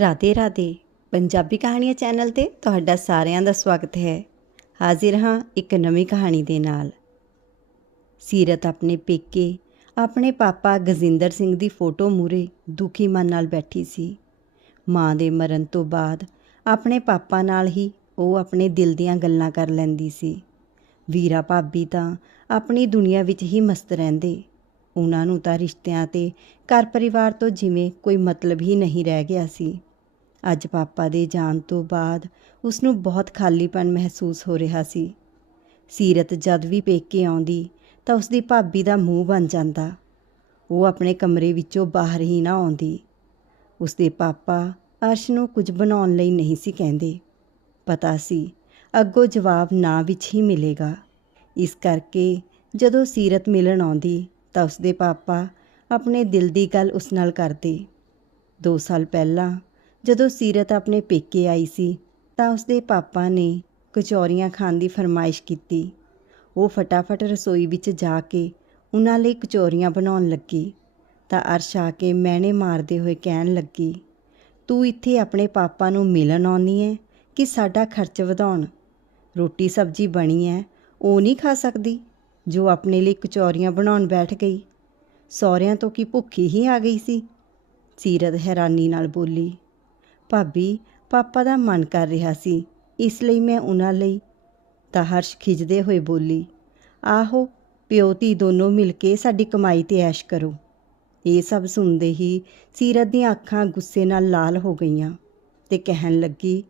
ਰਾਧੇ ਰਾਧੇ, ਪੰਜਾਬੀ ਕਹਾਣੀਆਂ ਚੈਨਲ ਤੇ ਤੁਹਾਡਾ ਸਾਰਿਆਂ ਦਾ ਸਵਾਗਤ ਹੈ। ਹਾਜ਼ਰ ਹਾਂ ਇੱਕ ਨਵੀਂ ਕਹਾਣੀ ਦੇ ਨਾਲ। ਸੀਰਤ ਆਪਣੇ ਪੇਕੇ, ਆਪਣੇ ਪਾਪਾ ਗਜਿੰਦਰ ਸਿੰਘ ਦੀ ਫੋਟੋ ਮੂਰੇ ਦੁਖੀ ਮਨ ਨਾਲ ਬੈਠੀ ਸੀ। ਮਾਂ ਦੇ ਮਰਨ ਤੋਂ ਬਾਅਦ ਆਪਣੇ ਪਾਪਾ ਨਾਲ ਹੀ ਉਹ ਆਪਣੇ ਦਿਲ ਦੀਆਂ ਗੱਲਾਂ ਕਰ ਲੈਂਦੀ ਸੀ। ਵੀਰਾ ਭਾਬੀ ਤਾਂ ਆਪਣੀ ਦੁਨੀਆ ਵਿੱਚ ਹੀ ਮਸਤ ਰਹਿੰਦੇ। ਉਹਨਾਂ ਨੂੰ ਤਾਂ ਰਿਸ਼ਤਿਆਂ ਤੇ ਘਰ ਪਰਿਵਾਰ ਤੋਂ ਜਿਵੇਂ ਕੋਈ ਮਤਲਬ ਹੀ ਨਹੀਂ ਰਹਿ ਗਿਆ ਸੀ। ਅੱਜ ਪਾਪਾ ਦੇ ਜਾਣ ਤੋਂ ਬਾਅਦ ਉਸ ਨੂੰ ਬਹੁਤ ਖਾਲੀਪਨ ਮਹਿਸੂਸ ਹੋ ਰਿਹਾ ਸੀ। ਸੀਰਤ ਜਦ ਵੀ ਪੇਕੇ ਆਉਂਦੀ ਤਾਂ ਉਸ ਦੀ ਭਾਬੀ ਦਾ ਮੂੰਹ ਬਣ ਜਾਂਦਾ। ਉਹ ਆਪਣੇ ਕਮਰੇ ਵਿੱਚੋਂ ਬਾਹਰ ਹੀ ਨਾ ਆਉਂਦੀ। ਉਸ ਦੇ ਪਾਪਾ ਅਰਸ਼ ਨੂੰ ਕੁਝ ਬਣਾਉਣ ਲਈ ਨਹੀਂ ਸੀ ਕਹਿੰਦੇ। ਪਤਾ ਸੀ ਅੱਗੋਂ ਜਵਾਬ ਨਾ ਵਿੱਚ ਹੀ ਮਿਲੇਗਾ। ਇਸ ਕਰਕੇ ਜਦੋਂ ਸੀਰਤ ਮਿਲਣ ਆਉਂਦੀ ਤਾਂ ਉਸ ਦੇ ਪਾਪਾ ਆਪਣੇ ਦਿਲ ਦੀ ਗੱਲ ਉਸ ਨਾਲ ਕਰਦੇ। 2 ਸਾਲ ਪਹਿਲਾਂ ਜਦੋਂ ਸੀਰਤ ਆਪਣੇ ਪੇਕੇ ਆਈ ਸੀ, ਤਾਂ ਉਸਦੇ ਪਾਪਾ ਨੇ ਕਚੌਰੀਆਂ ਖਾਣ ਦੀ ਫਰਮਾਇਸ਼ ਕੀਤੀ। ਉਹ ਫਟਾਫਟ ਰਸੋਈ ਵਿੱਚ ਜਾ ਕੇ ਉਹਨਾਂ ਲਈ ਕਚੌਰੀਆਂ ਬਣਾਉਣ ਲੱਗੀ। ਤਾਂ ਅਰਸ਼ ਆ ਕੇ ਮੈਨੇ ਮਾਰਦੇ ਹੋਏ ਕਹਿਣ ਲੱਗੀ, ਤੂੰ ਇੱਥੇ ਆਪਣੇ ਪਾਪਾ ਨੂੰ ਮਿਲਣ ਆਉਣੀ ਹੈ ਕਿ ਸਾਡਾ ਖਰਚ ਵਧਾਉਣ? ਰੋਟੀ ਸਬਜ਼ੀ ਬਣੀ ਹੈ ਉਹ ਨਹੀਂ ਖਾ ਸਕਦੀ ਜੋ ਆਪਣੇ ਲਈ ਕਚੌਰੀਆਂ ਬਣਾਉਣ ਬੈਠ ਗਈ? ਸਹੁਰਿਆਂ ਤੋਂ ਕੀ ਭੁੱਖੀ ਹੀ ਆ ਗਈ ਸੀ? ਸੀਰਤ ਹੈਰਾਨੀ ਨਾਲ ਬੋਲੀ ਭਾਬੀ, ਪਾਪਾ ਦਾ ਮਨ ਕਰ ਰਿਹਾ ਸੀ। ਇਸ ਲਈ ਮੈਂ ਉਹਨਾਂ ਲਈ ਤਾਂ ਹਰਸ਼ ਖਿਜਦੇ ਹੋਏ ਬੋਲੀ, ਆਹੋ, ਪਿਓ, ਧੀ ਦੋਨੋਂ ਮਿਲ ਕੇ ਸਾਡੀ ਕਮਾਈ ਤੇ ਐਸ਼ ਕਰੋ। ਇਹ ਸਭ ਸੁਣਦੇ ਹੀ ਸੀਰਤ ਦੀਆਂ ਅੱਖਾਂ ਗੁੱਸੇ ਨਾਲ ਲਾਲ ਹੋ ਗਈਆਂ ਤੇ ਕਹਿਣ ਲੱਗੀ,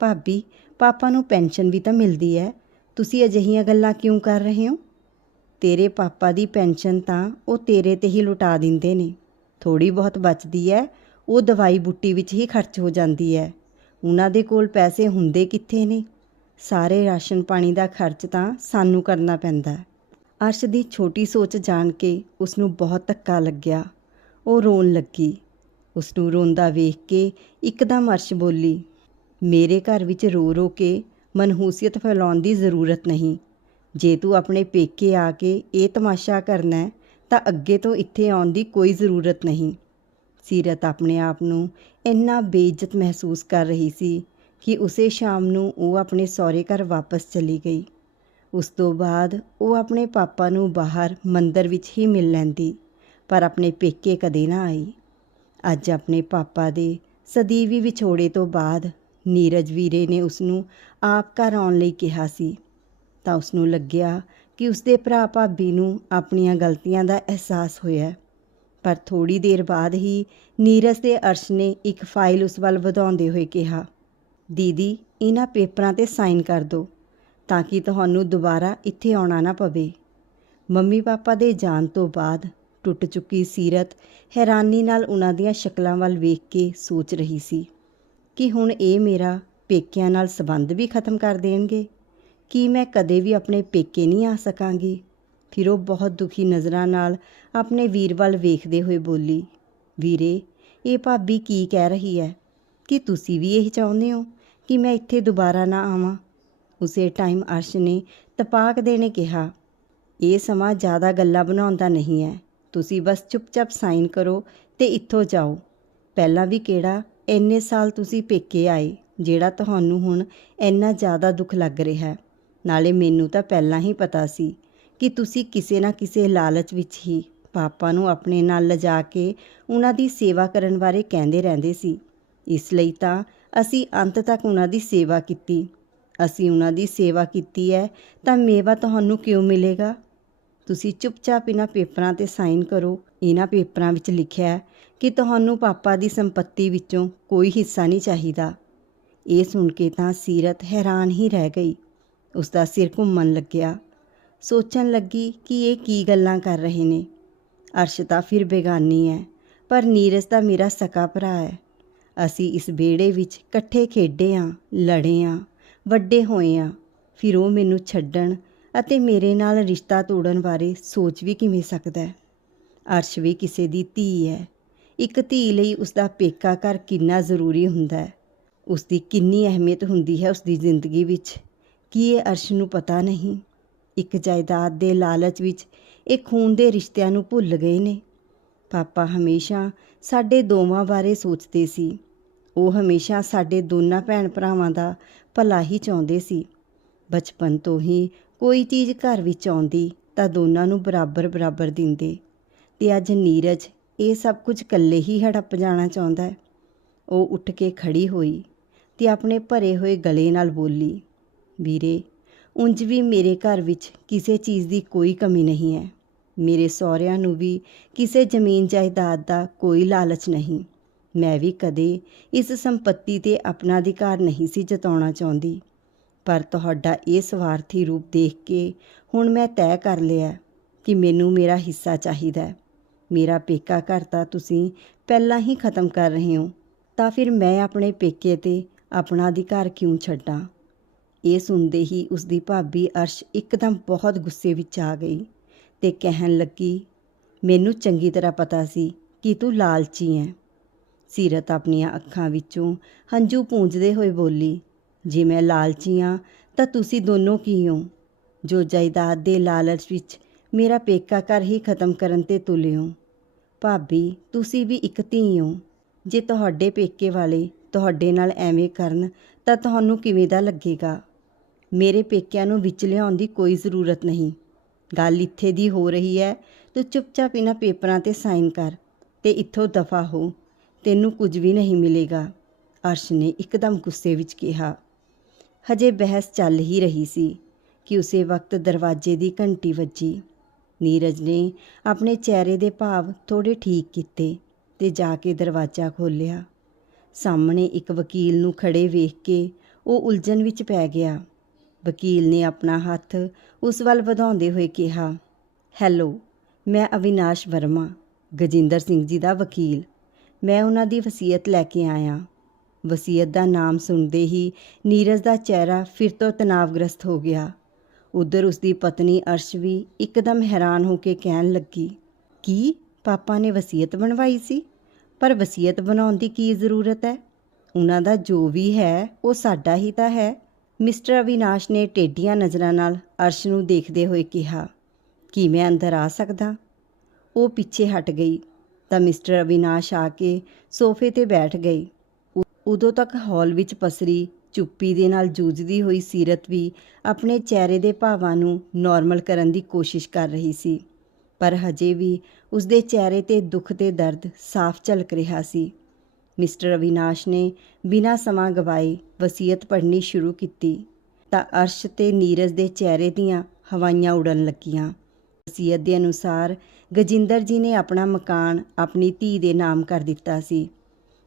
ਭਾਬੀ, ਪਾਪਾ ਨੂੰ ਪੈਨਸ਼ਨ ਵੀ ਤਾਂ ਮਿਲਦੀ ਹੈ ਤੁਸੀਂ ਅਜਿਹੀਆਂ ਗੱਲਾਂ ਕਿਉਂ ਕਰ ਰਹੇ ਹੋ? ਤੇਰੇ ਪਾਪਾ ਦੀ ਪੈਨਸ਼ਨ ਤਾਂ ਉਹ ਤੇਰੇ ਤੇ ਹੀ ਲੁਟਾ ਦਿੰਦੇ ਨੇ। ਥੋੜੀ ਬਹੁਤ ਬਚਦੀ ਹੈ ਉਹ ਦਵਾਈ ਬੁੱਟੀ ਵਿੱਚ ਹੀ ਖਰਚ ਹੋ ਜਾਂਦੀ ਹੈ। ਉਹਨਾਂ ਦੇ ਕੋਲ ਪੈਸੇ ਹੁੰਦੇ ਕਿੱਥੇ ਨੇ? ਸਾਰੇ ਰਾਸ਼ਨ ਪਾਣੀ ਦਾ ਖਰਚ ਤਾਂ ਸਾਨੂੰ ਕਰਨਾ ਪੈਂਦਾ ਅਰਸ਼ ਦੀ ਛੋਟੀ ਸੋਚ ਜਾਣ ਕੇ ਉਸ ਨੂੰ ਬਹੁਤ ਧੱਕਾ ਲੱਗਿਆ। ਉਹ ਰੋਣ ਲੱਗੀ। ਉਸ ਨੂੰ ਰੋਂਦਾ ਵੇਖ ਕੇ ਇੱਕਦਮ ਅਰਸ਼ ਬੋਲੀ, ਮੇਰੇ ਘਰ ਵਿੱਚ ਰੋ ਰੋ ਕੇ ਮਨਹੂਸੀਅਤ ਫੈਲਾਉਣ ਦੀ ਜ਼ਰੂਰਤ ਨਹੀਂ। ਜੇ ਤੂੰ ਆਪਣੇ ਪੇਕੇ ਆ ਕੇ ਇਹ ਤਮਾਸ਼ਾ ਕਰਨਾ ਤਾਂ ਅੱਗੇ ਤੋਂ ਇੱਥੇ ਆਉਣ ਦੀ ਕੋਈ ਜ਼ਰੂਰਤ ਨਹੀਂ। ਸੀਰਤ ਆਪਣੇ ਆਪ ਨੂੰ ਇੰਨਾ ਬੇਇੱਜ਼ਤ ਮਹਿਸੂਸ ਕਰ ਰਹੀ ਸੀ ਕਿ ਉਸੇ ਸ਼ਾਮ ਨੂੰ ਉਹ ਆਪਣੇ ਸਹੁਰੇ ਘਰ ਵਾਪਸ ਚਲੀ ਗਈ। ਉਸ ਤੋਂ ਬਾਅਦ ਉਹ ਆਪਣੇ ਪਾਪਾ ਨੂੰ ਬਾਹਰ ਮੰਦਰ ਵਿੱਚ ਹੀ ਮਿਲ ਲੈਂਦੀ, ਪਰ ਆਪਣੇ ਪੇਕੇ ਕਦੇ ਨਾ ਆਈ। ਅੱਜ ਆਪਣੇ ਪਾਪਾ ਦੇ ਸਦੀਵੀ ਵਿਛੋੜੇ ਤੋਂ ਬਾਅਦ ਨੀਰਜ ਵੀਰੇ ਨੇ ਉਸ ਨੂੰ ਆਪ ਘਰ ਆਉਣ ਲਈ ਕਿਹਾ ਸੀ। ਤਾਂ ਉਸ ਨੂੰ ਲੱਗਿਆ ਕਿ ਉਸ ਦੇ ਭਰਾ ਭਾਬੀ ਨੂੰ ਆਪਣੀਆਂ ਗਲਤੀਆਂ ਦਾ ਅਹਿਸਾਸ ਹੋਇਆ। ਪਰ ਥੋੜੀ ਦੇਰ ਬਾਅਦ ਹੀ ਨੀਰਜ ਤੇ ਅਰਸ਼ ਨੇ ਇੱਕ ਫਾਈਲ ਉਸ ਵੱਲ ਵਧਾਉਂਦੇ ਹੋਏ ਕਿਹਾ, ਦੀਦੀ, ਇਹਨਾਂ ਪੇਪਰਾਂ ਤੇ ਸਾਈਨ ਕਰ ਦਿਓ ਤਾਂ ਕਿ ਤੁਹਾਨੂੰ ਦੁਬਾਰਾ ਇੱਥੇ ਆਉਣਾ ਨਾ ਪਵੇ। ਮੰਮੀ ਪਾਪਾ ਦੇ ਜਾਣ ਤੋਂ ਬਾਅਦ ਟੁੱਟ ਚੁੱਕੀ ਸੀਰਤ ਹੈਰਾਨੀ ਨਾਲ ਉਹਨਾਂ ਦੀਆਂ ਸ਼ਕਲਾਂ ਵੱਲ ਵੇਖ ਕੇ ਸੋਚ ਰਹੀ ਸੀ ਕਿ ਹੁਣ ਇਹ ਮੇਰਾ ਪੇਕਿਆਂ ਨਾਲ ਸੰਬੰਧ ਵੀ ਖਤਮ ਕਰ ਦੇਣਗੇ, ਕੀ ਮੈਂ ਕਦੇ ਵੀ ਆਪਣੇ ਪੇਕੇ ਨਹੀਂ ਆ ਸਕਾਂਗੀ। ਫਿਰ ਉਹ ਬਹੁਤ ਦੁਖੀ ਨਜ਼ਰਾਂ ਨਾਲ ਆਪਣੇ ਵੀਰ ਵੱਲ ਵੇਖਦੇ ਹੋਏ ਬੋਲੀ, ਵੀਰੇ, ਇਹ ਭਾਬੀ ਕੀ ਕਹਿ ਰਹੀ ਹੈ? ਕਿ ਤੁਸੀਂ ਵੀ ਇਹ ਚਾਹੁੰਦੇ ਹੋ ਕਿ ਮੈਂ ਇੱਥੇ ਦੁਬਾਰਾ ਨਾ ਆਵਾਂ? ਉਸੇ ਟਾਈਮ ਅਰਸ਼ ਨੇ ਤਪਾਕ ਦੇ ਨੇ ਕਿਹਾ, ਇਹ ਸਮਾਂ ਜ਼ਿਆਦਾ ਗੱਲਾਂ ਬਣਾਉਣ ਦਾ ਨਹੀਂ ਹੈ। ਤੁਸੀਂ ਬਸ ਚੁੱਪਚਾਪ ਸਾਈਨ ਕਰੋ ਤੇ ਇੱਥੋਂ ਜਾਓ। ਪਹਿਲਾਂ ਵੀ ਕਿਹੜਾ ਇੰਨੇ ਸਾਲ ਤੁਸੀਂ ਪੇਕੇ ਆਏ, ਜਿਹੜਾ ਤੁਹਾਨੂੰ ਹੁਣ ਇੰਨਾ ਜ਼ਿਆਦਾ ਦੁੱਖ ਲੱਗ ਰਿਹਾ ਨਾਲੇ ਮੈਨੂੰ ਤਾਂ ਪਹਿਲਾਂ ਹੀ ਪਤਾ ਸੀ ਕਿ ਤੁਸੀਂ ਕਿਸੇ ਨਾ ਕਿਸੇ ਲਾਲਚ ਵਿੱਚ ਹੀ ਪਾਪਾ ਨੂੰ ਆਪਣੇ ਨਾਲ ਲਿਜਾ ਕੇ ਉਹਨਾਂ ਦੀ ਸੇਵਾ ਕਰਨ ਬਾਰੇ ਕਹਿੰਦੇ ਰਹਿੰਦੇ ਸੀ। ਇਸ ਲਈ ਤਾਂ ਅਸੀਂ ਅੰਤ ਤੱਕ ਉਹਨਾਂ ਦੀ ਸੇਵਾ ਕੀਤੀ। ਅਸੀਂ ਉਹਨਾਂ ਦੀ ਸੇਵਾ ਕੀਤੀ ਹੈ ਤਾਂ ਮੇਵਾ ਤੁਹਾਨੂੰ ਕਿਉਂ ਮਿਲੇਗਾ? ਤੁਸੀਂ ਚੁੱਪਚਾਪ ਇਹਨਾਂ ਪੇਪਰਾਂ ਤੇ ਸਾਈਨ ਕਰੋ। ਇਹਨਾਂ ਪੇਪਰਾਂ ਵਿੱਚ ਲਿਖਿਆ ਹੈ ਕਿ ਤੁਹਾਨੂੰ ਪਾਪਾ ਦੀ ਸੰਪਤੀ ਵਿੱਚੋਂ ਕੋਈ ਹਿੱਸਾ ਨਹੀਂ ਚਾਹੀਦਾ। ਇਹ ਸੁਣ ਕੇ ਤਾਂ ਸੀਰਤ ਹੈਰਾਨ ਹੀ ਰਹਿ ਗਈ। ਉਸ ਦਾ ਸਿਰ ਘੁੰਮਣ ਲੱਗਿਆ। ਸੋਚਣ ਲੱਗੀ ਕਿ ਇਹ ਕੀ ਗੱਲਾਂ ਕਰ ਰਹੇ ਨੇ। ਅਰਸ਼ ਤਾਂ ਫਿਰ ਬੇਗਾਨੀ ਹੈ ਪਰ ਨੀਰਜ ਤਾਂ ਮੇਰਾ ਸਕਾ ਭਰਾ ਹੈ ਅਸੀਂ ਇਸ ਬੇੜੇ ਵਿੱਚ ਇਕੱਠੇ ਖੇਡੇ ਆਂ, ਲੜੇ ਆਂ, ਵੱਡੇ ਹੋਏ ਆਂ। ਫਿਰ ਉਹ ਮੈਨੂੰ ਛੱਡਣ ਅਤੇ ਮੇਰੇ ਨਾਲ ਰਿਸ਼ਤਾ ਤੋੜਨ ਬਾਰੇ ਸੋਚ ਵੀ ਕਿਵੇਂ ਸਕਦਾ ਹੈ ਅਰਸ਼ ਵੀ ਕਿਸੇ ਦੀ ਧੀ ਹੈ ਇੱਕ ਧੀ ਲਈ ਉਸ ਦਾ ਪੇਕਾ ਘਰ ਕਿੰਨਾ ਜ਼ਰੂਰੀ ਹੁੰਦਾ ਹੈ ਉਸ ਦੀ ਕਿੰਨੀ ਅਹਿਮੀਅਤ ਹੁੰਦੀ ਹੈ ਉਸ ਦੀ ਜ਼ਿੰਦਗੀ ਵਿੱਚ। ਕੀ ਇਹ ਅਰਸ਼ ਨੂੰ ਪਤਾ ਨਹੀਂ? ਇੱਕ ਜਾਇਦਾਦ ਦੇ ਲਾਲਚ ਵਿੱਚ ਇਹ ਖੂਨ ਦੇ ਰਿਸ਼ਤਿਆਂ ਨੂੰ ਭੁੱਲ ਗਏ ਨੇ। ਪਾਪਾ ਹਮੇਸ਼ਾ ਸਾਡੇ ਦੋਵਾਂ ਬਾਰੇ ਸੋਚਦੇ ਸੀ। ਉਹ ਹਮੇਸ਼ਾ ਸਾਡੇ ਦੋਨਾਂ ਭੈਣ ਭਰਾਵਾਂ ਦਾ ਭਲਾ ਹੀ ਚਾਹੁੰਦੇ ਸੀ। ਬਚਪਨ ਤੋਂ ਹੀ ਕੋਈ ਚੀਜ਼ ਘਰ ਵਿੱਚ ਆਉਂਦੀ ਤਾਂ ਦੋਨਾਂ ਨੂੰ ਬਰਾਬਰ ਬਰਾਬਰ ਦਿੰਦੇ। ਤੇ ਅੱਜ ਨੀਰਜ ਇਹ ਸਭ ਕੁਝ ਇਕੱਲੇ ਹੀ ਹੜੱਪ ਜਾਣਾ ਚਾਹੁੰਦਾ ਹੈ। ਉਹ ਉੱਠ ਕੇ ਖੜੀ ਹੋਈ ਤੇ ਆਪਣੇ ਭਰੇ ਹੋਏ ਗਲੇ ਨਾਲ ਬੋਲੀ, ਵੀਰੇ ਉਂਝ ਵੀ ਮੇਰੇ ਘਰ ਵਿੱਚ ਕਿਸੇ ਚੀਜ਼ ਦੀ ਕੋਈ ਕਮੀ ਨਹੀਂ ਹੈ। ਮੇਰੇ ਸਹੁਰਿਆਂ ਨੂੰ ਵੀ ਕਿਸੇ ਜ਼ਮੀਨ ਜਾਇਦਾਦ ਦਾ ਕੋਈ ਲਾਲਚ ਨਹੀਂ। ਮੈਂ ਵੀ ਕਦੇ ਇਸ ਸੰਪਤੀ ਤੇ ਆਪਣਾ ਅਧਿਕਾਰ ਨਹੀਂ ਸੀ ਜਤਾਉਣਾ ਚਾਹੁੰਦੀ। ਪਰ ਤੁਹਾਡਾ ਇਹ ਸਵਾਰਥੀ ਰੂਪ ਦੇਖ ਕੇ ਹੁਣ ਮੈਂ ਤੈਅ ਕਰ ਲਿਆ ਕਿ ਮੈਨੂੰ ਮੇਰਾ ਹਿੱਸਾ ਚਾਹੀਦਾ ਮੇਰਾ ਪੇਕਾ ਘਰ ਤਾਂ ਤੁਸੀਂ ਪਹਿਲਾਂ ਹੀ ਖਤਮ ਕਰ ਰਹੇ ਹੋ, ਤਾਂ ਫਿਰ ਮੈਂ ਆਪਣੇ ਪੇਕੇ ਤੇ ਆਪਣਾ ਅਧਿਕਾਰ ਕਿਉਂ ਛੱਡਾਂ? ਇਹ ਸੁਣਦੇ ਹੀ ਉਸ ਦੀ ਭਾਬੀ ਅਰਸ਼ ਇੱਕਦਮ ਬਹੁਤ ਗੁੱਸੇ ਵਿੱਚ ਆ ਗਈ ਤੇ ਕਹਿਣ ਲੱਗੀ, ਮੈਨੂੰ ਚੰਗੀ ਤਰ੍ਹਾਂ ਪਤਾ ਸੀ ਕਿ ਤੂੰ ਲਾਲਚੀ ਹੈ ਸੀਰਤ ਆਪਣੀਆਂ ਅੱਖਾਂ ਵਿੱਚੋਂ ਹੰਝੂ ਪੂੰਝਦੇ ਹੋਏ ਬੋਲੀ, ਜੇ ਮੈਂ ਲਾਲਚੀ ਹਾਂ ਤਾਂ ਤੁਸੀਂ ਦੋਨੋਂ ਕੀ ਹੋ? ਜੋ ਜਾਇਦਾਦ ਦੇ ਲਾਲਚ ਵਿੱਚ ਮੇਰਾ ਪੇਕਾ ਘਰ ਹੀ ਖਤਮ ਕਰਨ ਤੇ ਤੁਲਿਓ ਭਾਬੀ, ਤੁਸੀਂ ਵੀ ਇੱਕ ਧੀ ਹੋ। ਜੇ ਤੁਹਾਡੇ ਪੇਕੇ ਵਾਲੇ ਤੁਹਾਡੇ ਨਾਲ ਐਵੇਂ ਕਰਨ, ਤਾਂ ਤੁਹਾਨੂੰ ਕਿਵੇਂ ਦਾ ਲੱਗੇਗਾ? ਮੇਰੇ ਪੇਕਿਆਂ ਨੂੰ ਵਿੱਚ ਲਿਆਉਣ ਦੀ ਕੋਈ ਜ਼ਰੂਰਤ ਨਹੀਂ। ਗੱਲ ਇੱਥੇ ਦੀ ਹੋ ਰਹੀ ਹੈ। ਤੂੰ ਚੁੱਪਚਾਪ ਇਹਨਾਂ ਪੇਪਰਾਂ ਤੇ ਸਾਈਨ ਕਰ ਤੇ ਇੱਥੋਂ ਦਫਾ ਹੋ। ਤੈਨੂੰ ਕੁਝ ਵੀ ਨਹੀਂ ਮਿਲੇਗਾ। ਅਰਸ਼ ਨੇ ਇੱਕਦਮ ਗੁੱਸੇ ਵਿੱਚ ਕਿਹਾ। ਹਜੇ ਬਹਿਸ ਚੱਲ ਹੀ ਰਹੀ ਸੀ ਕਿ ਉਸੇ ਵਕਤ ਦਰਵਾਜ਼ੇ ਦੀ ਘੰਟੀ ਵੱਜੀ। ਨੀਰਜ ਨੇ ਆਪਣੇ ਚਿਹਰੇ ਦੇ ਭਾਵ ਥੋੜੇ ਠੀਕ ਕੀਤੇ ਤੇ ਜਾ ਕੇ ਦਰਵਾਜ਼ਾ ਖੋਲ੍ਹਿਆ। ਸਾਹਮਣੇ ਇੱਕ ਵਕੀਲ ਨੂੰ ਖੜੇ ਵੇਖ ਕੇ ਉਹ ਉਲਝਣ ਵਿੱਚ ਪੈ ਗਿਆ। ਵਕੀਲ ਨੇ ਆਪਣਾ ਹੱਥ ਉਸ ਵੱਲ ਵਧਾਉਂਦੇ ਹੋਏ ਕਿਹਾ, ਹੈਲੋ, ਮੈਂ ਅਵਿਨਾਸ਼ ਵਰਮਾ, ਗਜਿੰਦਰ ਸਿੰਘ ਜੀ ਦਾ ਵਕੀਲ। ਮੈਂ ਉਹਨਾਂ ਦੀ ਵਸੀਅਤ ਲੈ ਕੇ ਆਇਆ। ਵਸੀਅਤ ਦਾ ਨਾਮ ਸੁਣਦੇ ਹੀ ਨੀਰਜ ਦਾ ਚਿਹਰਾ ਫਿਰ ਤੋਂ ਤਣਾਵਗ੍ਰਸਤ ਹੋ ਗਿਆ। ਉਧਰ ਉਸ ਦੀ ਪਤਨੀ ਅਰਸ਼ ਵੀ ਇੱਕਦਮ ਹੈਰਾਨ ਹੋ ਕੇ ਕਹਿਣ ਲੱਗੀ, ਕੀ ਪਾਪਾ ਨੇ ਵਸੀਅਤ ਬਣਵਾਈ ਸੀ? ਪਰ ਵਸੀਅਤ ਬਣਾਉਣ ਦੀ ਕੀ ਜ਼ਰੂਰਤ ਹੈ? ਉਹਨਾਂ ਦਾ ਜੋ ਵੀ ਹੈ, ਉਹ ਸਾਡਾ ਹੀ ਤਾਂ ਹੈ। ਮਿਸਟਰ ਅਵਿਨਾਸ਼ ਨੇ ਟੇਡੀਆਂ ਨਜ਼ਰਾਂ ਨਾਲ ਅਰਸ਼ ਨੂੰ ਦੇਖਦੇ ਹੋਏ ਕਿਹਾ ਕੀ ਮੈਂ ਅੰਦਰ ਆ ਸਕਦਾ? ਉਹ ਪਿੱਛੇ ਹਟ ਗਈ। ਤਾਂ ਮਿਸਟਰ ਅਵਿਨਾਸ਼ ਆ ਕੇ ਸੋਫੇ ਤੇ ਬੈਠ ਗਈ। ਉਦੋਂ ਤੱਕ ਹਾਲ ਵਿੱਚ ਪਸਰੀ ਚੁੱਪੀ ਦੇ ਨਾਲ ਜੂਝਦੀ ਹੋਈ ਸੀਰਤ ਵੀ ਆਪਣੇ ਚਿਹਰੇ ਦੇ ਭਾਵਾਂ ਨੂੰ ਨਾਰਮਲ ਕਰਨ ਦੀ ਕੋਸ਼ਿਸ਼ ਕਰ ਰਹੀ ਸੀ। ਪਰ ਹਜੇ ਵੀ ਉਸ ਦੇ ਚਿਹਰੇ ਤੇ ਦੁੱਖ ਤੇ ਦਰਦ ਸਾਫ਼ ਝਲਕ ਰਿਹਾ ਸੀ। ਮਿਸਟਰ ਅਵਿਨਾਸ਼ ਨੇ ਬਿਨਾਂ ਸਮਾਂ ਗਵਾਏ ਵਸੀਅਤ ਪੜ੍ਹਨੀ ਸ਼ੁਰੂ ਕੀਤੀ ਤਾਂ ਅਰਸ਼ ਤੇ ਨੀਰਜ ਦੇ ਚਿਹਰੇ ਦੀਆਂ ਹਵਾਈਆਂ ਉਡਣ ਲੱਗੀਆਂ। ਵਸੀਅਤ ਦੇ ਅਨੁਸਾਰ ਗਜਿੰਦਰ ਜੀ ਨੇ ਆਪਣਾ ਮਕਾਨ ਆਪਣੀ ਧੀ ਦੇ ਨਾਮ ਕਰ ਦਿੱਤਾ ਸੀ।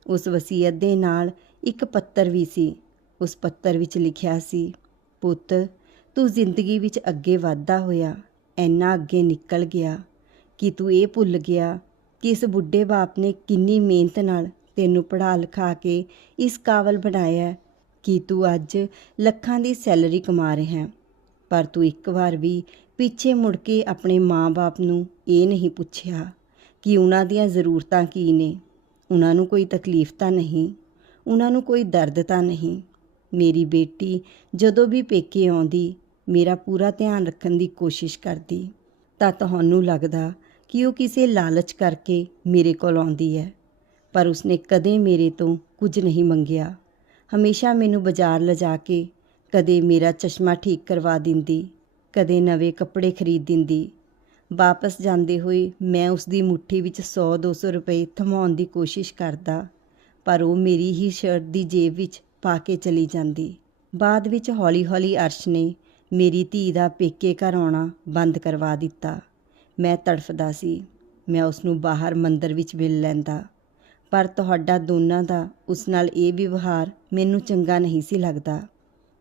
ਉਸ ਵਸੀਅਤ ਦੇ ਨਾਲ ਇੱਕ ਪੱਤਰ ਵੀ ਸੀ। ਉਸ ਪੱਤਰ ਵਿੱਚ ਲਿਖਿਆ ਸੀ, ਪੁੱਤ, ਤੂੰ ਜ਼ਿੰਦਗੀ ਵਿੱਚ ਅੱਗੇ ਵਧਦਾ ਹੋਇਆ ਐਨਾ ਅੱਗੇ ਨਿਕਲ ਗਿਆ। ਕਿ ਤੂੰ ਇਹ ਭੁੱਲ ਗਿਆ ਕਿ ਇਸ ਬੁੱਢੇ ਬਾਪ ਨੇ ਕਿੰਨੀ ਮਿਹਨਤ ਨਾਲ ਤੈਨੂੰ ਪੜ੍ਹਾ ਲਿਖਾ ਕੇ ਇਸ ਕਾਬਲ ਬਣਾਇਆ ਕਿ ਤੂੰ ਅੱਜ ਲੱਖਾਂ ਦੀ ਸੈਲਰੀ ਕਮਾ ਰਿਹਾ ਹੈ। ਪਰ ਤੂੰ ਇੱਕ ਵਾਰ ਵੀ ਪਿੱਛੇ ਮੁੜ ਕੇ ਆਪਣੇ ਮਾਂ-ਬਾਪ ਨੂੰ ਇਹ ਨਹੀਂ ਪੁੱਛਿਆ ਕਿ ਉਹਨਾਂ ਦੀਆਂ ਜ਼ਰੂਰਤਾਂ ਕੀ ਨੇ। ਉਹਨਾਂ ਨੂੰ ਕੋਈ ਤਕਲੀਫ ਤਾਂ ਨਹੀਂ। ਉਹਨਾਂ ਨੂੰ ਕੋਈ ਦਰਦ ਤਾਂ ਨਹੀਂ। ਮੇਰੀ ਬੇਟੀ ਜਦੋਂ ਵੀ ਪੇਕੇ ਆਉਂਦੀ, ਮੇਰਾ ਪੂਰਾ ਧਿਆਨ ਰੱਖਣ ਦੀ ਕੋਸ਼ਿਸ਼ ਕਰਦੀ। ਤਾਂ ਤੁਹਾਨੂੰ ਲੱਗਦਾ ਕਿ ਉਹ ਕਿਸੇ ਲਾਲਚ ਕਰਕੇ ਮੇਰੇ ਕੋਲ ਆਉਂਦੀ ਹੈ। ਪਰ ਉਸਨੇ ਕਦੇ ਮੇਰੇ ਤੋਂ ਕੁਝ ਨਹੀਂ ਮੰਗਿਆ। ਹਮੇਸ਼ਾ ਮੈਨੂੰ ਬਾਜ਼ਾਰ ਲਿਜਾ ਕੇ ਕਦੇ ਮੇਰਾ ਚਸ਼ਮਾ ਠੀਕ ਕਰਵਾ ਦਿੰਦੀ, ਕਦੇ ਨਵੇਂ ਕੱਪੜੇ ਖਰੀਦ ਦਿੰਦੀ। ਵਾਪਸ ਜਾਂਦੇ ਹੋਏ ਮੈਂ ਉਸ ਦੀ ਮੁੱਠੀ ਵਿੱਚ 100-200 ਰੁਪਏ ਥਮਾਉਣ ਦੀ ਕੋਸ਼ਿਸ਼ ਕਰਦਾ, ਪਰ ਉਹ ਮੇਰੀ ਹੀ ਸ਼ਰਟ ਦੀ ਜੇਬ ਵਿੱਚ ਪਾ ਕੇ ਚਲੀ ਜਾਂਦੀ। ਬਾਅਦ ਵਿੱਚ ਹੌਲੀ-ਹੌਲੀ ਅਰਸ਼ ਨੇ ਮੇਰੀ ਧੀ ਦਾ ਪੇਕੇ ਘਰ ਆਉਣਾ ਬੰਦ ਕਰਵਾ ਦਿੱਤਾ। ਮੈਂ ਤੜਫਦਾ ਸੀ। ਮੈਂ ਉਸ ਨੂੰ ਬਾਹਰ ਮੰਦਰ ਵਿੱਚ ਮਿਲ ਲੈਂਦਾ। ਪਰ ਤੁਹਾਡਾ ਦੋਨਾਂ ਦਾ ਉਸ ਨਾਲ ਇਹ ਵਿਵਹਾਰ ਮੈਨੂੰ ਚੰਗਾ ਨਹੀਂ ਸੀ ਲੱਗਦਾ।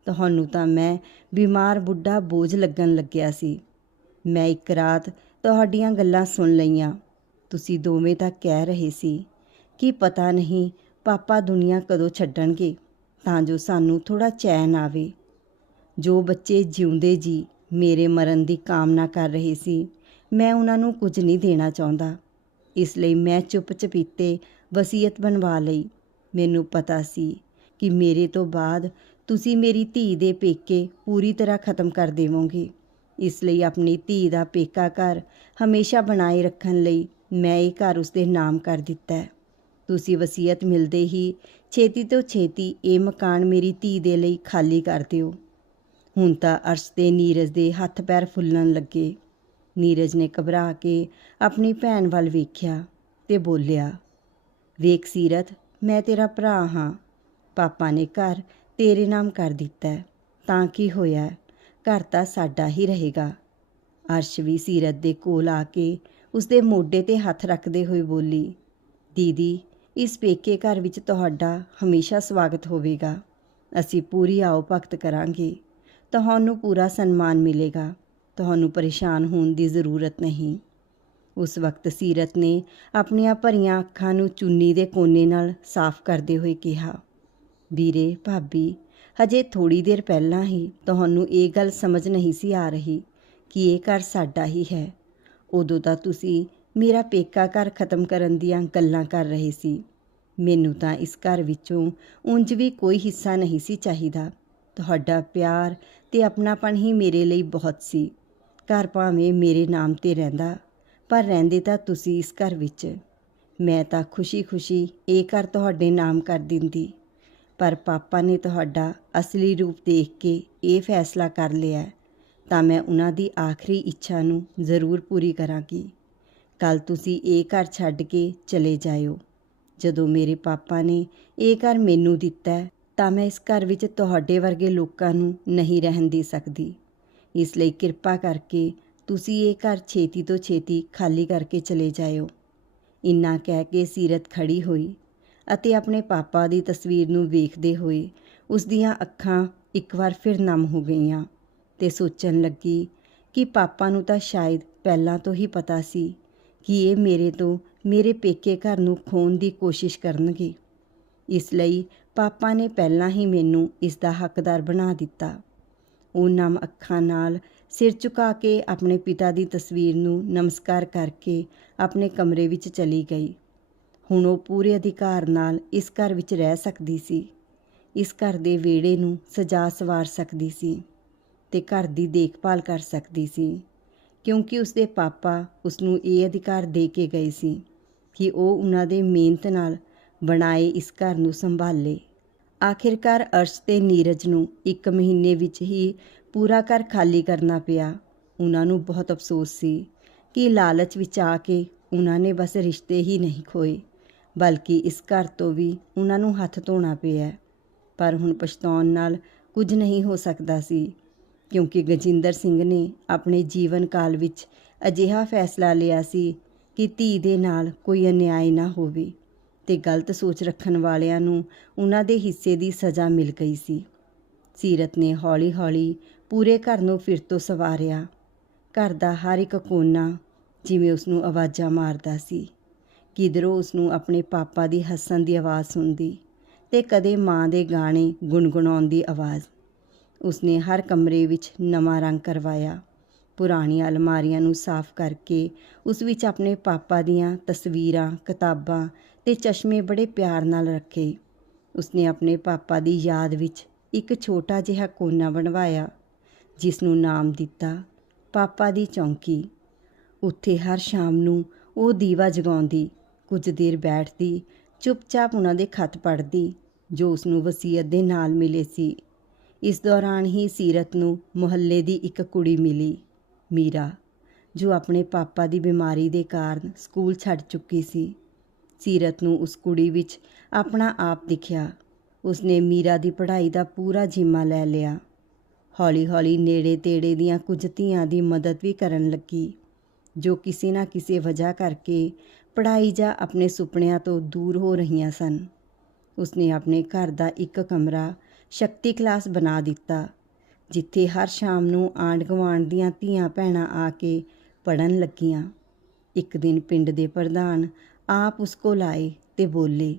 ਤੁਹਾਨੂੰ ਤਾਂ ਮੈਂ ਬਿਮਾਰ ਬੁੱਢਾ ਬੋਝ ਲੱਗਣ ਲੱਗਿਆ ਸੀ। ਮੈਂ ਇੱਕ ਰਾਤ ਤੁਹਾਡੀਆਂ ਗੱਲਾਂ ਸੁਣ ਲਈਆਂ। ਤੁਸੀਂ ਦੋਵੇਂ ਤਾਂ ਕਹਿ ਰਹੇ ਸੀ ਕਿ ਪਤਾ ਨਹੀਂ ਪਾਪਾ ਦੁਨੀਆ ਕਦੋਂ ਛੱਡਣਗੇ, ਤਾਂ ਜੋ ਸਾਨੂੰ ਥੋੜਾ ਚੈਨ ਆਵੇ। ਜੋ ਬੱਚੇ ਜਿਉਂਦੇ ਜੀ, ਮੇਰੇ ਮਰਨ ਦੀ ਕਾਮਨਾ ਕਰ ਰਹੇ ਸੀ, ਮੈਂ ਉਹਨਾਂ ਨੂੰ ਕੁਝ ਨਹੀਂ ਦੇਣਾ ਚਾਹੁੰਦਾ। ਇਸ ਲਈ ਮੈਂ ਚੁੱਪ ਚਪੀਤੇ ਵਸੀਅਤ ਬਣਵਾ ਲਈ। ਮੈਨੂੰ ਪਤਾ ਸੀ ਕਿ ਮੇਰੇ ਤੋਂ ਬਾਅਦ ਤੁਸੀਂ ਮੇਰੀ ਧੀ ਦੇ ਪੇਕੇ ਪੂਰੀ ਤਰ੍ਹਾਂ ਖਤਮ ਕਰ ਦੇਵੋਗੇ। ਇਸ ਲਈ ਆਪਣੀ ਧੀ ਦਾ ਪੇਕਾ ਘਰ ਹਮੇਸ਼ਾ ਬਣਾਏ ਰੱਖਣ ਲਈ ਮੈਂ ਇਹ ਘਰ ਉਸਦੇ ਨਾਮ ਕਰ ਦਿੱਤਾ ਤੁਸੀਂ ਵਸੀਅਤ ਮਿਲਦੇ ਹੀ ਛੇਤੀ ਤੋਂ ਛੇਤੀ ਇਹ ਮਕਾਨ ਮੇਰੀ ਧੀ ਦੇ ਲਈ ਖਾਲੀ ਕਰ ਦਿਓ। ਹੁਣ ਤਾਂ ਅਰਸ਼ ਤੇ ਨੀਰਜ ਦੇ ਹੱਥ ਪੈਰ ਫੁੱਲਣ ਲੱਗੇ। ਨੀਰਜ ਨੇ ਘਬਰਾ ਕੇ ਆਪਣੀ ਭੈਣ ਵੱਲ ਵੇਖਿਆ ਤੇ ਬੋਲਿਆ ਵੇਖ ਸੀਰਤ, ਮੈਂ ਤੇਰਾ ਭਰਾ ਹਾਂ। ਪਾਪਾ ਨੇ ਘਰ ਤੇਰੇ ਨਾਮ ਕਰ ਦਿੱਤਾ ਤਾਂ ਕੀ ਹੋਇਆ? ਘਰ ਤਾਂ ਸਾਡਾ ਹੀ ਰਹੇਗਾ। ਅਰਸ਼ ਵੀ ਸੀਰਤ ਦੇ ਕੋਲ ਆ ਕੇ ਉਸਦੇ ਮੋਢੇ ਤੇ ਹੱਥ ਰੱਖਦੇ ਹੋਏ ਬੋਲੀ, ਦੀਦੀ, ਇਸ ਪੇਕੇ ਘਰ ਵਿੱਚ ਤੁਹਾਡਾ ਹਮੇਸ਼ਾ ਸਵਾਗਤ ਹੋਵੇਗਾ। ਅਸੀਂ ਪੂਰੀ ਆਓ ਭਗਤ ਕਰਾਂਗੇ। ਤੁਹਾਨੂੰ ਪੂਰਾ ਸਨਮਾਨ ਮਿਲੇਗਾ। ਤੁਹਾਨੂੰ ਪਰੇਸ਼ਾਨ ਹੋਣ ਦੀ ਜ਼ਰੂਰਤ ਨਹੀਂ। ਉਸ ਵਕਤ ਸੀਰਤ ਨੇ ਆਪਣੀਆਂ ਭਰੀਆਂ ਅੱਖਾਂ ਨੂੰ ਚੁੰਨੀ ਦੇ ਕੋਨੇ ਨਾਲ ਸਾਫ਼ ਕਰਦੇ ਹੋਏ ਕਿਹਾ, ਵੀਰੇ, ਭਾਬੀ, ਹਜੇ ਥੋੜੀ ਦੇਰ ਪਹਿਲਾਂ ਹੀ ਤੁਹਾਨੂੰ ਇਹ ਗੱਲ ਸਮਝ ਨਹੀਂ ਸੀ ਆ ਰਹੀ ਕਿ ਇਹ ਘਰ ਸਾਡਾ ਹੀ ਹੈ। ਉਦੋਂ ਤਾਂ ਤੁਸੀਂ ਮੇਰਾ ਪੇਕਾ ਘਰ ਖਤਮ ਕਰਨ ਦੀਆਂ ਗੱਲਾਂ ਕਰ ਰਹੇ ਸੀ। ਮੈਨੂੰ ਤਾਂ ਇਸ ਘਰ ਵਿੱਚੋਂ ਉਂਝ ਵੀ ਕੋਈ ਹਿੱਸਾ ਨਹੀਂ ਸੀ ਚਾਹੀਦਾ। ਤੁਹਾਡਾ ਪਿਆਰ ਤੇ ਆਪਣਾਪਣ ਹੀ ਮੇਰੇ ਲਈ ਬਹੁਤ ਸੀ। ਘਰ ਭਾਵੇਂ ਮੇਰੇ ਨਾਮ ਤੇ ਰਹਿੰਦਾ ਪਰ ਰਹਿੰਦੇ ਤਾਂ ਤੁਸੀਂ ਇਸ ਘਰ ਵਿੱਚ। ਮੈਂ ਤਾਂ ਖੁਸ਼ੀ-ਖੁਸ਼ੀ ਇਹ ਘਰ ਤੁਹਾਡੇ ਨਾਮ ਕਰ ਦਿੰਦੀ। ਪਰ ਪਾਪਾ ਨੇ ਤੁਹਾਡਾ ਅਸਲੀ ਰੂਪ ਦੇਖ ਕੇ ਇਹ ਫੈਸਲਾ ਕਰ ਲਿਆ। ਤਾਂ ਮੈਂ ਉਹਨਾਂ ਦੀ ਆਖਰੀ ਇੱਛਾ ਨੂੰ ਜ਼ਰੂਰ ਪੂਰੀ ਕਰਾਂਗੀ। ਕੱਲ ਤੁਸੀਂ ਇਹ ਘਰ ਛੱਡ ਕੇ ਚਲੇ ਜਾਇਓ। ਜਦੋਂ ਮੇਰੇ ਪਾਪਾ ਨੇ ਇਹ ਘਰ ਮੈਨੂੰ ਦਿੱਤਾ, ਤਾਂ ਮੈਂ ਇਸ ਘਰ ਵਿੱਚ ਤੁਹਾਡੇ ਵਰਗੇ ਲੋਕਾਂ ਨੂੰ ਨਹੀਂ ਰਹਿਣ ਦੇ ਸਕਦੀ। ਇਸ ਲਈ ਕਿਰਪਾ ਕਰਕੇ ਤੁਸੀਂ ਇਹ ਘਰ ਛੇਤੀ ਤੋਂ ਛੇਤੀ ਖਾਲੀ ਕਰਕੇ ਚਲੇ ਜਾਇਓ। ਇੰਨਾ ਕਹਿ ਕੇ ਸੀਰਤ ਖੜੀ ਹੋਈ ਅਤੇ ਆਪਣੇ ਪਾਪਾ ਦੀ ਤਸਵੀਰ ਨੂੰ ਵੇਖਦੇ ਹੋਏ ਉਸ ਦੀਆਂ ਅੱਖਾਂ ਇੱਕ ਵਾਰ ਫਿਰ ਨਮ ਹੋ ਗਈਆਂ ਤੇ ਸੋਚਣ ਲੱਗੀ ਕਿ ਪਾਪਾ ਨੂੰ ਤਾਂ ਸ਼ਾਇਦ ਪਹਿਲਾਂ ਤੋਂ ਹੀ ਪਤਾ ਸੀ ਕਿ ਇਹ ਮੇਰੇ ਤੋਂ ਮੇਰੇ ਪੇਕੇ ਘਰ ਨੂੰ ਖੋਣ ਦੀ ਕੋਸ਼ਿਸ਼ ਕਰਨਗੇ। ਇਸ ਲਈ ਪਾਪਾ ਨੇ ਪਹਿਲਾਂ ਹੀ ਮੈਨੂੰ ਇਸ ਦਾ ਹੱਕਦਾਰ ਬਣਾ ਦਿੱਤਾ। ਉਹ ਨਮ ਅੱਖਾਂ ਨਾਲ ਸਿਰ ਝੁਕਾ ਕੇ ਆਪਣੇ ਪਿਤਾ ਦੀ ਤਸਵੀਰ ਨੂੰ ਨਮਸਕਾਰ ਕਰਕੇ ਆਪਣੇ ਕਮਰੇ ਵਿੱਚ ਚਲੀ ਗਈ। ਹੁਣ ਉਹ ਪੂਰੇ ਅਧਿਕਾਰ ਨਾਲ ਇਸ ਘਰ ਵਿੱਚ ਰਹਿ ਸਕਦੀ ਸੀ। ਇਸ ਘਰ ਦੇ ਵਿਹੜੇ ਨੂੰ ਸਜਾ ਸਵਾਰ ਸਕਦੀ ਸੀ ਤੇ ਘਰ ਦੀ ਦੇਖਭਾਲ ਕਰ ਸਕਦੀ ਸੀ, ਕਿਉਂਕਿ ਉਸਦੇ ਪਾਪਾ ਉਸ ਨੂੰ ਇਹ ਅਧਿਕਾਰ ਦੇ ਕੇ ਗਏ ਸੀ ਕਿ ਉਹ ਉਹਨਾਂ ਦੇ ਮਿਹਨਤ ਨਾਲ ਬਣਾਏ ਇਸ ਘਰ ਨੂੰ ਸੰਭਾਲੇ। ਆਖਿਰਕਾਰ ਅਰਸ਼ ਤੇ ਨੀਰਜ ਨੂੰ ਇੱਕ ਮਹੀਨੇ ਵਿੱਚ ਹੀ ਪੂਰਾ ਘਰ ਖਾਲੀ ਕਰਨਾ ਪਿਆ। ਉਹਨਾਂ ਨੂੰ ਬਹੁਤ ਅਫਸੋਸ ਸੀ ਕਿ ਲਾਲਚ ਵਿੱਚ ਆ ਕੇ ਉਹਨਾਂ ਨੇ ਬਸ ਰਿਸ਼ਤੇ ਹੀ ਨਹੀਂ ਖੋਏ, ਬਲਕਿ ਇਸ ਘਰ ਤੋਂ ਵੀ ਉਹਨਾਂ ਨੂੰ ਹੱਥ ਧੋਣਾ ਪਿਆ। ਪਰ ਹੁਣ ਪਛਤਾਉਣ ਨਾਲ ਕੁਝ ਨਹੀਂ ਹੋ ਸਕਦਾ ਸੀ, ਕਿਉਂਕਿ ਗਜਿੰਦਰ ਸਿੰਘ ਨੇ ਆਪਣੇ ਜੀਵਨ ਕਾਲ ਵਿੱਚ ਅਜਿਹਾ ਫੈਸਲਾ ਲਿਆ ਸੀ ਕਿ ਧੀ ਦੇ ਨਾਲ ਕੋਈ ਅਨਿਆਏ ਨਾ ਹੋਵੇ। ਤੇ ਗਲਤ ਸੋਚ ਰੱਖਣ ਵਾਲਿਆਂ ਨੂੰ ਉਹਨਾਂ ਦੇ ਹਿੱਸੇ ਦੀ ਸਜ਼ਾ ਮਿਲ ਗਈ ਸੀ। ਸੀਰਤ ਨੇ ਹੌਲੀ-ਹੌਲੀ ਪੂਰੇ ਘਰ ਨੂੰ ਫਿਰ ਤੋਂ ਸਵਾਰਿਆ। ਘਰ ਦਾ ਹਰ ਇੱਕ ਕੋਨਾ ਜਿਵੇਂ ਉਸ ਨੂੰ ਆਵਾਜ਼ਾਂ ਮਾਰਦਾ ਸੀ। ਕਿਧਰੋਂ ਉਸ ਨੂੰ ਆਪਣੇ ਪਾਪਾ ਦੀ ਹੱਸਣ ਦੀ ਆਵਾਜ਼ ਸੁਣਦੀ ਤੇ ਕਦੇ ਮਾਂ ਦੇ ਗਾਣੇ ਗੁੰਗਣਾਉਣ ਦੀ ਆਵਾਜ਼। ਉਸਨੇ ਹਰ ਕਮਰੇ ਵਿੱਚ ਨਵਾਂ ਰੰਗ ਕਰਵਾਇਆ। ਪੁਰਾਣੀਆਂ ਅਲਮਾਰੀਆਂ ਨੂੰ ਸਾਫ਼ ਕਰਕੇ ਉਸ ਵਿੱਚ ਆਪਣੇ ਪਾਪਾ ਦੀਆਂ ਤਸਵੀਰਾਂ, ਕਿਤਾਬਾਂ ਤੇ ਚਸ਼ਮੇ ਬੜੇ ਪਿਆਰ ਨਾਲ ਰੱਖੇ। ਉਸਨੇ ਆਪਣੇ ਪਾਪਾ ਦੀ ਯਾਦ ਵਿੱਚ ਇੱਕ ਛੋਟਾ ਜਿਹਾ ਕੋਨਾ ਬਣਵਾਇਆ ਜਿਸ ਨੂੰ ਨਾਮ ਦਿੱਤਾ ਪਾਪਾ ਦੀ ਚੌਂਕੀ। ਉੱਥੇ ਹਰ ਸ਼ਾਮ ਨੂੰ ਉਹ ਦੀਵਾ ਜਗਾਉਂਦੀ, ਕੁਝ ਦੇਰ ਬੈਠਦੀ, ਚੁੱਪਚਾਪ ਉਹਨਾਂ ਦੇ ਖੱਤ ਪੜ੍ਹਦੀ, ਜੋ ਉਸ ਨੂੰ ਵਸੀਅਤ ਦੇ ਨਾਲ ਮਿਲੇ ਸੀ। ਇਸ ਦੌਰਾਨ ਹੀ ਸੀਰਤ ਨੂੰ ਮੁਹੱਲੇ ਦੀ ਇੱਕ ਕੁੜੀ ਮਿਲੀ, ਮੀਰਾ, ਜੋ ਆਪਣੇ ਪਾਪਾ ਦੀ ਬਿਮਾਰੀ ਦੇ ਕਾਰਨ ਸਕੂਲ ਛੱਡ ਚੁੱਕੀ ਸੀ। ਸੀਰਤ ਨੂੰ ਉਸ ਕੁੜੀ ਵਿੱਚ ਆਪਣਾ ਆਪ ਦਿਖਿਆ। ਉਸਨੇ ਮੀਰਾ ਦੀ ਪੜ੍ਹਾਈ ਦਾ ਪੂਰਾ ਜ਼ਿੰਮਾ ਲੈ ਲਿਆ। ਹੌਲੀ-ਹੌਲੀ ਨੇੜੇ-ਤੇੜੇ ਦੀਆਂ ਕੁਝ ਧੀਆਂ ਦੀ ਮਦਦ ਵੀ ਕਰਨ ਲੱਗੀ, ਜੋ ਕਿਸੇ ਨਾ ਕਿਸੇ ਵਜ੍ਹਾ ਕਰਕੇ ਪੜ੍ਹਾਈ ਜਾਂ ਆਪਣੇ ਸੁਪਨਿਆਂ ਤੋਂ ਦੂਰ ਹੋ ਰਹੀਆਂ ਸਨ। ਉਸਨੇ ਆਪਣੇ ਘਰ ਦਾ ਇੱਕ ਕਮਰਾ ਸ਼ਕਤੀ ਕਲਾਸ ਬਣਾ ਦਿੱਤਾ, ਜਿੱਥੇ ਹਰ ਸ਼ਾਮ ਨੂੰ ਆਂਢ ਗੁਆਂਢ ਦੀਆਂ ਧੀਆਂ ਭੈਣਾਂ ਆ ਕੇ ਪੜਨ ਲੱਗੀਆਂ। ਇੱਕ ਦਿਨ ਪਿੰਡ ਦੇ ਪ੍ਰਧਾਨ ਆਪ ਉਸ ਕੋਲ ਆਏ ਤੇ ਬੋਲੇ,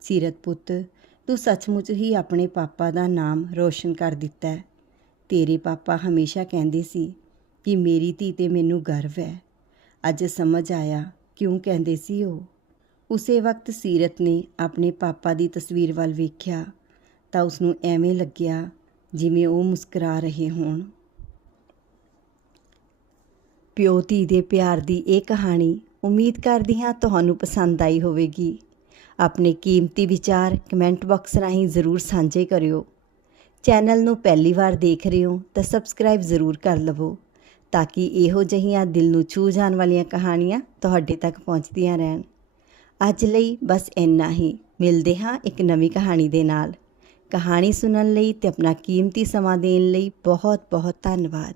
ਸੀਰਤ ਪੁੱਤ, ਤੂੰ ਸੱਚਮੁੱਚ ਹੀ ਆਪਣੇ ਪਾਪਾ ਦਾ ਨਾਮ ਰੋਸ਼ਨ ਕਰ ਦਿੱਤਾ ਹੈ। ਤੇਰੇ ਪਾਪਾ ਹਮੇਸ਼ਾ ਕਹਿੰਦੇ ਸੀ ਕਿ ਮੇਰੀ ਧੀ ਤੇ ਮੈਨੂੰ ਗਰਵ ਹੈ। ਅੱਜ ਸਮਝ ਆਇਆ ਕਿਉਂ ਕਹਿੰਦੇ ਸੀ ਉਹ। ਉਸੇ ਵਕਤ ਸੀਰਤ ਨੇ ਆਪਣੇ ਪਾਪਾ ਦੀ ਤਸਵੀਰ ਵੱਲ ਵੇਖਿਆ ਤਾਂ ਉਸ ਨੂੰ ਐਵੇਂ ਲੱਗਿਆ ਜਿਵੇਂ ਉਹ ਮੁਸਕਰਾ ਰਹੇ ਹੋਣ। ਪਿਓ ਧੀ ਦੇ ਪਿਆਰ ਦੀ ਇਹ ਕਹਾਣੀ ਉਮੀਦ ਕਰਦੀ ਹਾਂ ਤੁਹਾਨੂੰ ਪਸੰਦ ਆਈ ਹੋਵੇਗੀ। ਆਪਣੇ ਕੀਮਤੀ ਵਿਚਾਰ ਕਮੈਂਟ ਬਾਕਸ ਰਾਹੀਂ ਜ਼ਰੂਰ ਸਾਂਝੇ ਕਰਿਓ। ਚੈਨਲ ਨੂੰ ਪਹਿਲੀ ਵਾਰ ਦੇਖ ਰਹੇ ਹੋ ਤਾਂ ਸਬਸਕ੍ਰਾਈਬ ਜ਼ਰੂਰ ਕਰ ਲਵੋ ਤਾਂ ਕਿ ਇਹੋ ਜਿਹੀਆਂ ਦਿਲ ਨੂੰ ਛੂ ਜਾਣ ਵਾਲੀਆਂ ਕਹਾਣੀਆਂ ਤੁਹਾਡੇ ਤੱਕ ਪਹੁੰਚਦੀਆਂ ਰਹਿਣ। ਅੱਜ ਲਈ ਬਸ ਇੰਨਾ ਹੀ। ਮਿਲਦੇ ਹਾਂ ਇੱਕ ਨਵੀਂ ਕਹਾਣੀ ਦੇ ਨਾਲ। ਕਹਾਣੀ ਸੁਣਨ ਲਈ ਤੇ ਆਪਣਾ ਕੀਮਤੀ ਸਮਾਂ ਦੇਣ ਲਈ ਬਹੁਤ ਬਹੁਤ ਧੰਨਵਾਦ।